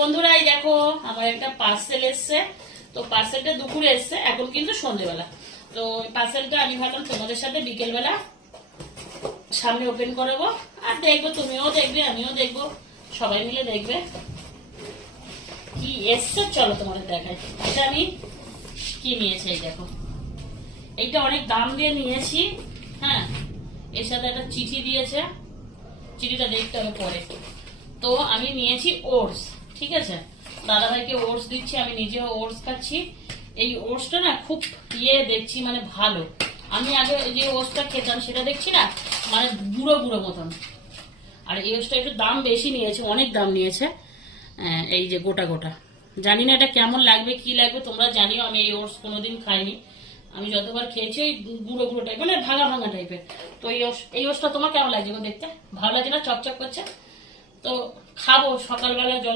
বন্ধুরা এই দেখো আমার একটা পার্সেল এসছে। তো পার্সেলটা দুপুরে এসছে, এখন কিন্তু সন্ধ্যেবেলা। তো পার্সেলটা আমি ভাবলাম তোমাদের সাথে বিকেলবেলা সামনে ওপেন করাবো, আর দেখবো, তুমিও দেখবে আমিও দেখবো, সবাই মিলে দেখবে কি এসছে। চলো তোমাদের দেখাই এটা আমি কি নিয়েছি। এই দেখো, এইটা অনেক দাম দিয়ে নিয়েছি। হ্যাঁ, এর সাথে একটা চিঠি দিয়েছে, চিঠিটা দেখতে হবে পরে। তো আমি নিয়েছি ওটস, ঠিক আছে, দাদাভাইকে ওটস দিচ্ছি, আমি নিজেও ওটস খাচ্ছি। এই ওটসটা না খুব দেখছি মানে ভালো। আমি আগে যে ওটসটা খেতাম সেটা দেখছি না মানে বুড়ো বুড়ো মতন। আর এই ওটসটা একটু দাম বেশি নিয়েছে, অনেক দাম নিয়েছে। এই যে গোটা গোটা, জানি না এটা কেমন লাগবে কি লাগবে, তোমরা জানিও। আমি এই ওটস কোনোদিন খাইনি, আমি যতবার খেয়েছি ওই গুঁড়ো গুঁড়ো টাইপের, মানে ভাঙা ভাঙা টাইপের। তো এই ওটসটা তোমার কেমন লাগছে দেখতে? ভালো লাগছে না? চকচক করছে। তো খাবো সকালবেলা জল